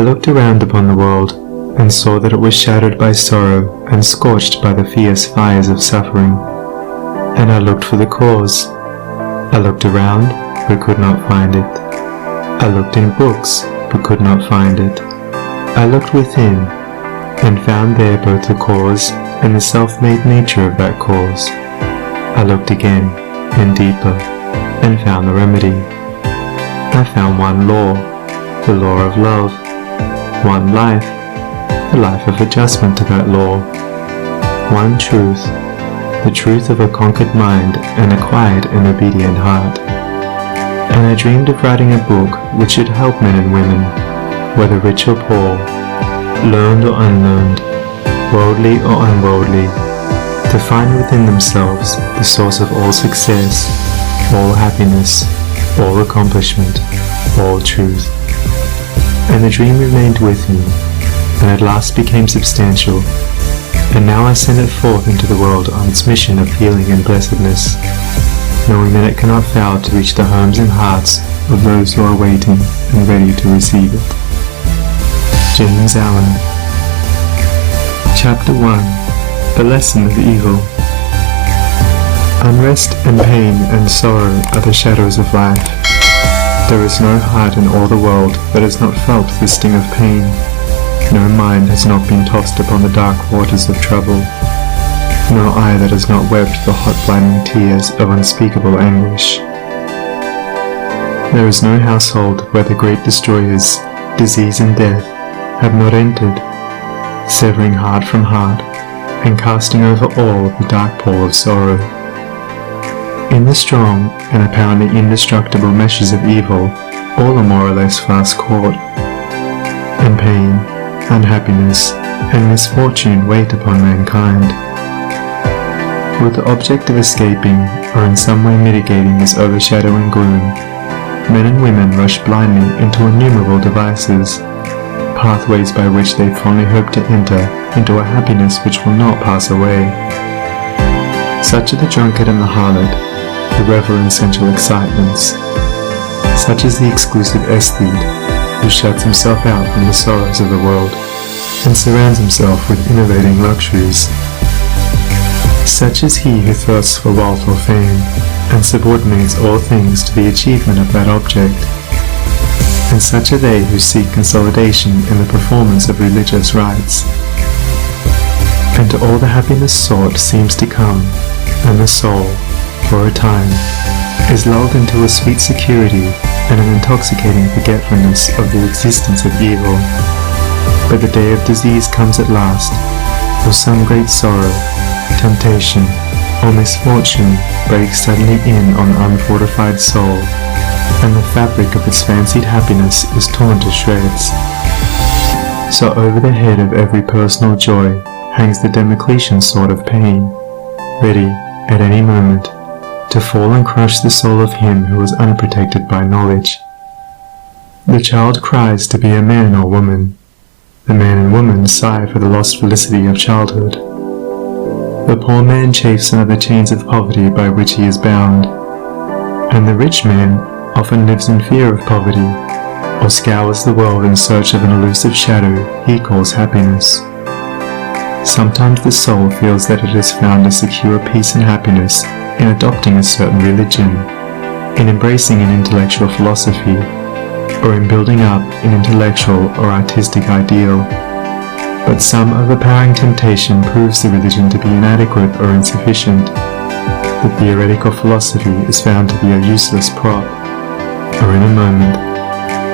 I looked around upon the world, and saw that it was shadowed by sorrow and scorched by the fierce fires of suffering. And I looked for the cause. I looked around, but could not find it. I looked in books, but could not find it. I looked within, and found there both the cause and the self-made nature of that cause. I looked again, and deeper, and found the remedy. I found one law, the law of love, one life, the life of adjustment to that law, one truth, the truth of a conquered mind and a quiet and obedient heart. And I dreamed of writing a book which should help men and women, whether rich or poor, learned or unlearned, worldly or unworldly, to find within themselves the source of all success, all happiness, all accomplishment, all truth. And the dream remained with me, and at last became substantial, and now I send it forth into the world on its mission of healing and blessedness, knowing that it cannot fail to reach the homes and hearts of those who are waiting and ready to receive it. James Allen. Chapter 1. The Lesson of Evil. Unrest and pain and sorrow are the shadows of life. There is no heart in all the world that has not felt the sting of pain. No mind has not been tossed upon the dark waters of trouble. No eye that has not wept the hot blinding tears of unspeakable anguish. There is no household where the great destroyers, disease and death, have not entered, severing heart from heart, and casting over all the dark pall of sorrow. In the strong and apparently indestructible meshes of evil, all are more or less fast caught, and pain, unhappiness, and misfortune wait upon mankind. With the object of escaping, or in some way mitigating this overshadowing gloom, men and women rush blindly into innumerable devices, pathways by which they fondly hope to enter into a happiness which will not pass away. Such are the drunkard and the harlot, the revel in sensual excitements. Such is the exclusive aesthete, who shuts himself out from the sorrows of the world, and surrounds himself with innovating luxuries. Such is he who thirsts for wealth or fame, and subordinates all things to the achievement of that object. And such are they who seek consolidation in the performance of religious rites. And to all the happiness sought seems to come, and the soul, for a time, is lulled into a sweet security and an intoxicating forgetfulness of the existence of evil. But the day of disease comes at last, or some great sorrow, temptation, or misfortune breaks suddenly in on the unfortified soul, and the fabric of its fancied happiness is torn to shreds. So over the head of every personal joy hangs the Damocletian sword of pain, ready, at any moment, to fall and crush the soul of him who is unprotected by knowledge. The child cries to be a man or woman. The man and woman sigh for the lost felicity of childhood. The poor man chafes under the chains of poverty by which he is bound, and the rich man often lives in fear of poverty, or scours the world in search of an elusive shadow he calls happiness. Sometimes the soul feels that it has found a secure peace and happiness in adopting a certain religion, in embracing an intellectual philosophy, or in building up an intellectual or artistic ideal. But some overpowering temptation proves the religion to be inadequate or insufficient. The theoretical philosophy is found to be a useless prop, or in a moment,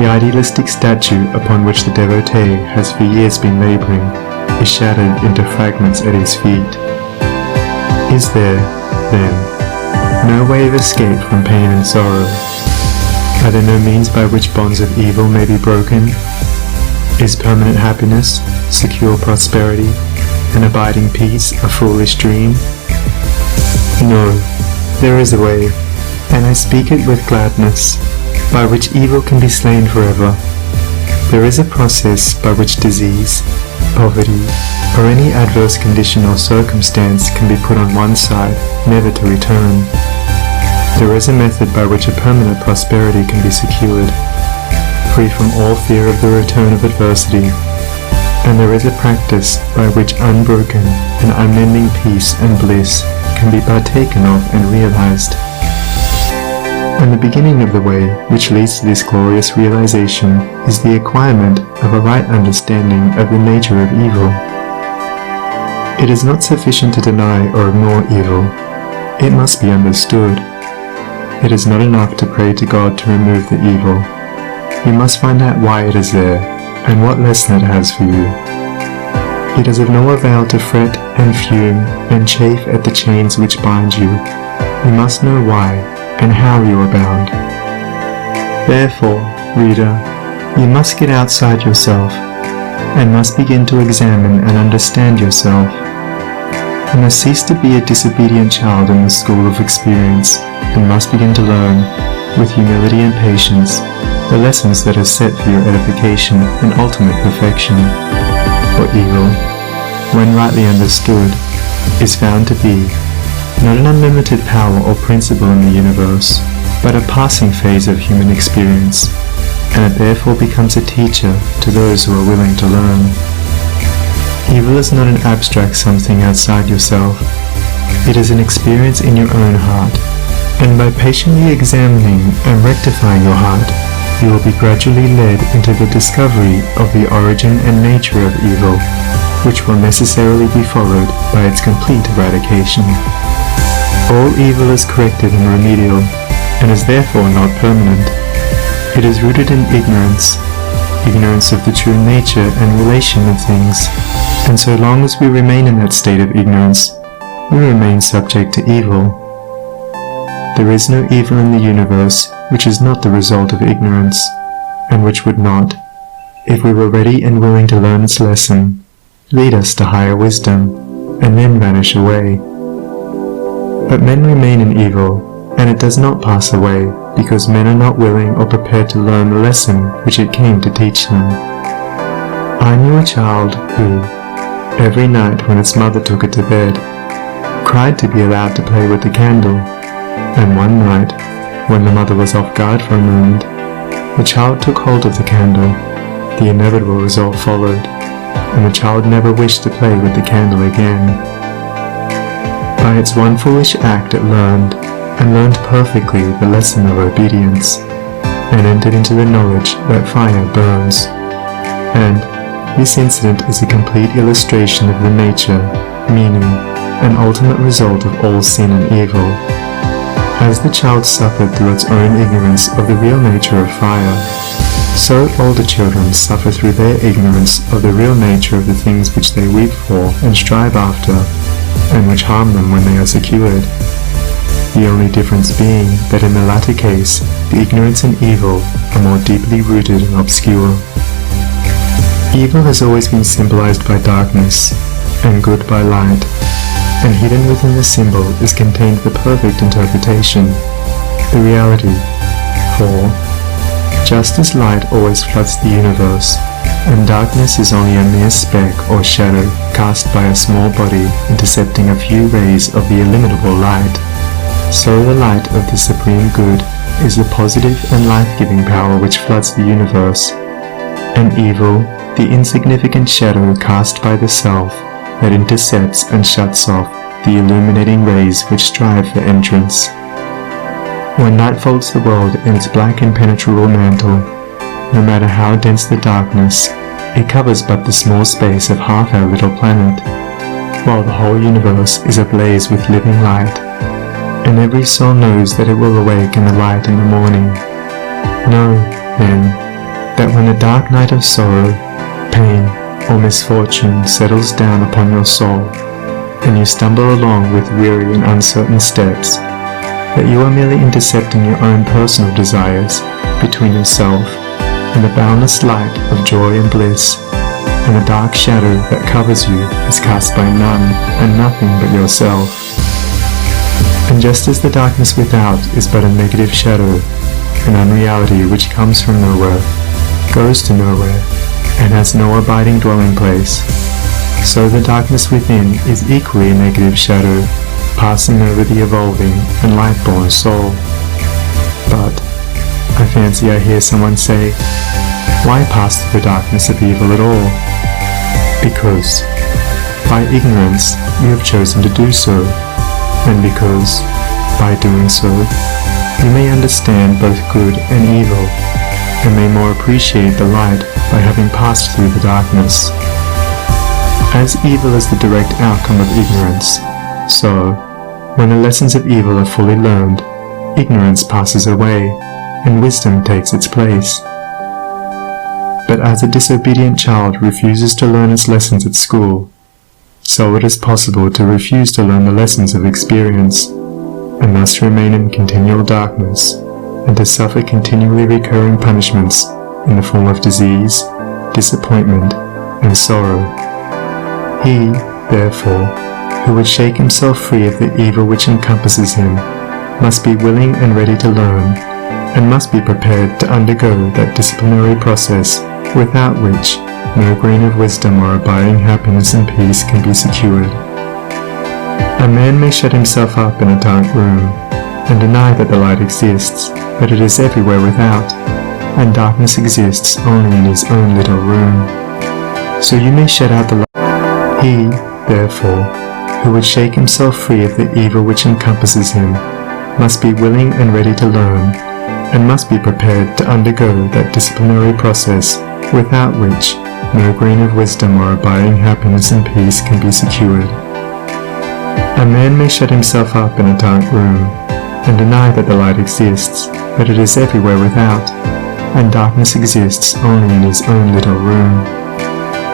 the idealistic statue upon which the devotee has for years been laboring is shattered into fragments at his feet. Is there, then, no way of escape from pain and sorrow? Are there no means by which bonds of evil may be broken? Is permanent happiness, secure prosperity, and abiding peace a foolish dream? No, there is a way, and I speak it with gladness, by which evil can be slain forever. There is a process by which disease, poverty, or any adverse condition or circumstance can be put on one side, never to return. There is a method by which a permanent prosperity can be secured. free from all fear of the return of adversity, and there is a practice by which unbroken and unending peace and bliss can be partaken of and realized. And the beginning of the way which leads to this glorious realization is the acquirement of a right understanding of the nature of evil. It is not sufficient to deny or ignore evil. It must be understood. It is not enough to pray to God to remove the evil. You must find out why it is there, and what lesson it has for you. It is of no avail to fret and fume and chafe at the chains which bind you. You must know why and how you are bound. Therefore, reader, you must get outside yourself, and must begin to examine and understand yourself. You must cease to be a disobedient child in the school of experience, and must begin to learn, with humility and patience, the lessons that are set for your edification and ultimate perfection. For evil, when rightly understood, is found to be not an unlimited power or principle in the universe, but a passing phase of human experience, and it therefore becomes a teacher to those who are willing to learn. Evil is not an abstract something outside yourself. It is an experience in your own heart, and by patiently examining and rectifying your heart, you will be gradually led into the discovery of the origin and nature of evil, which will necessarily be followed by its complete eradication. All evil is corrective and remedial, and is therefore not permanent. It is rooted in ignorance of the true nature and relation of things, and so long as we remain in that state of ignorance, we remain subject to evil. There is no evil in the universe which is not the result of ignorance, and which would not, if we were ready and willing to learn its lesson, lead us to higher wisdom, and then vanish away. But men remain in evil, and it does not pass away, because men are not willing or prepared to learn the lesson which it came to teach them. I knew a child who, every night when its mother took it to bed, cried to be allowed to play with the candle, and one night, when the mother was off guard for a moment, the child took hold of the candle. The inevitable result followed, and the child never wished to play with the candle again. By its one foolish act it learned perfectly the lesson of obedience, and entered into the knowledge that fire burns. And this incident is a complete illustration of the nature, meaning, and ultimate result of all sin and evil. As the child suffered through its own ignorance of the real nature of fire, so older children suffer through their ignorance of the real nature of the things which they weep for and strive after, and which harm them when they are secured. The only difference being that in the latter case, the ignorance and evil are more deeply rooted and obscure. Evil has always been symbolized by darkness, and good by light, and hidden within the symbol is contained the perfect interpretation, the reality. For, just as light always floods the universe, and darkness is only a mere speck or shadow cast by a small body intercepting a few rays of the illimitable light, so the light of the Supreme Good is the positive and life-giving power which floods the universe, and evil, the insignificant shadow cast by the self that intercepts and shuts off the illuminating rays which strive for entrance. When night folds the world in its black impenetrable mantle, no matter how dense the darkness, it covers but the small space of half our little planet, while the whole universe is ablaze with living light, and every soul knows that it will awake in the light in the morning. Know, then, that when the dark night of sorrow, pain, or misfortune settles down upon your soul, and you stumble along with weary and uncertain steps, that you are merely intercepting your own personal desires between yourself and the boundless light of joy and bliss, and the dark shadow that covers you is cast by none and nothing but yourself. And just as the darkness without is but a negative shadow, an unreality which comes from nowhere, goes to nowhere, and has no abiding dwelling place, so the darkness within is equally a negative shadow, passing over the evolving and light-born soul. But, I fancy I hear someone say, Why pass through the darkness of evil at all? Because, by ignorance, you have chosen to do so, and because, by doing so, you may understand both good and evil, and may more appreciate the light by having passed through the darkness. As evil is the direct outcome of ignorance, so, when the lessons of evil are fully learned, ignorance passes away, and wisdom takes its place. But as a disobedient child refuses to learn its lessons at school, so it is possible to refuse to learn the lessons of experience, and thus remain in continual darkness, and to suffer continually recurring punishments in the form of disease, disappointment, and sorrow. He, therefore, who would shake himself free of the evil which encompasses him, must be willing and ready to learn, and must be prepared to undergo that disciplinary process without which no grain of wisdom or abiding happiness and peace can be secured. A man may shut himself up in a dark room, and deny that the light exists, but it is everywhere without, and darkness exists only in his own little room. So you may shut out the light. He, therefore, who would shake himself free of the evil which encompasses him, must be willing and ready to learn, and must be prepared to undergo that disciplinary process without which no grain of wisdom or abiding happiness and peace can be secured. A man may shut himself up in a dark room, and deny that the light exists, but it is everywhere without, and darkness exists only in his own little room.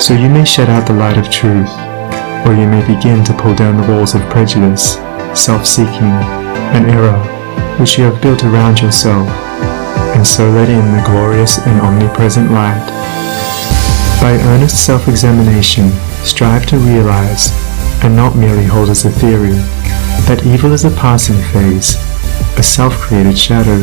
So you may shut out the light of truth, or you may begin to pull down the walls of prejudice, self-seeking, and error which you have built around yourself, and so let in the glorious and omnipresent light. By earnest self-examination, strive to realize, and not merely hold as a theory, that evil is a passing phase, a self-created shadow,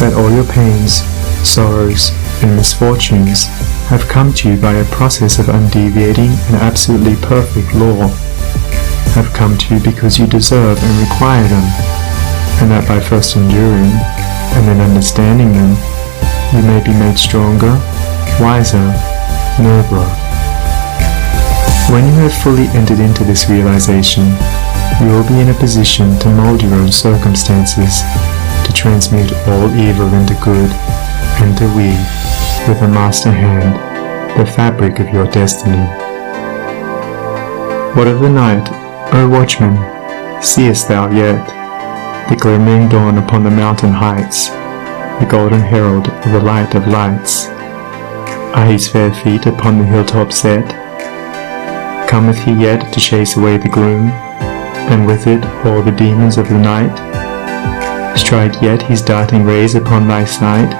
that all your pains, sorrows, and misfortunes have come to you by a process of undeviating and absolutely perfect law, have come to you because you deserve and require them, and that by first enduring, and then understanding them, you may be made stronger, wiser, nobler. When you have fully entered into this realization, you will be in a position to mold your own circumstances, to transmute all evil into good, and to weave, with a master hand, the fabric of your destiny. What of the night, O watchman, seest thou yet? The glimmering dawn upon the mountain heights, the golden herald of the light of lights. Are his fair feet upon the hilltop set? Cometh he yet to chase away the gloom, and with it all the demons of the night? Strike yet his darting rays upon thy sight?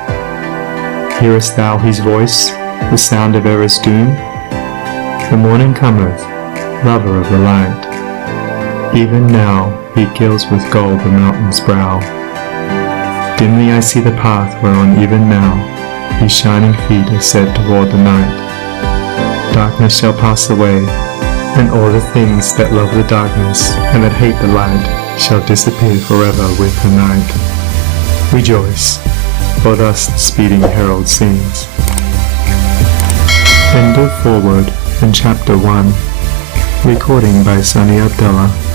Hearest thou his voice, the sound of error's doom? The morning cometh, lover of the light. Even now he gilds with gold the mountain's brow. Dimly I see the path whereon even now his shining feet are set toward the night. Darkness shall pass away, and all the things that love the darkness and that hate the light shall disappear forever with the night. Rejoice, for thus the speeding herald sings. End of foreword in Chapter 1. Recording by Sunny Abdullah.